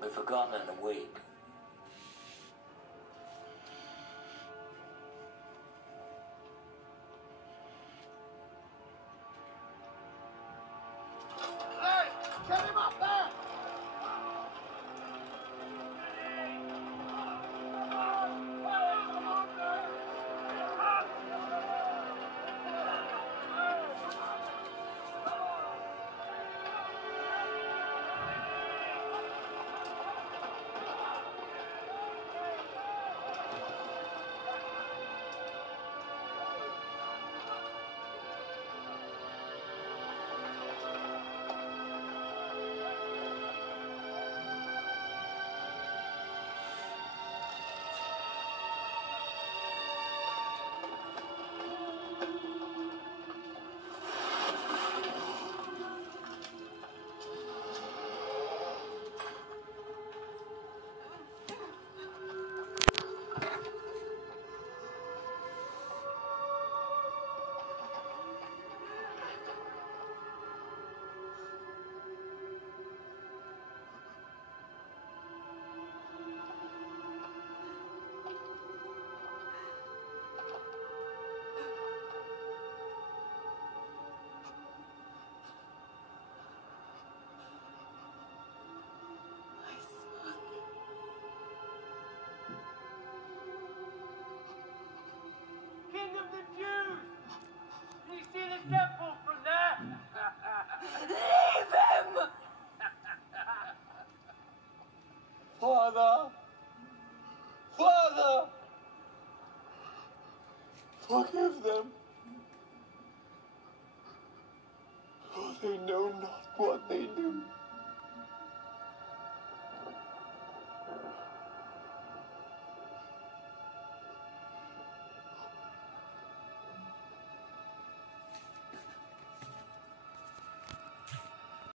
be forgotten in a week. Hey, get him up there! King of the Jews! Can you see the temple from there? Leave him! Father! Father! Forgive them, for they know not what they do.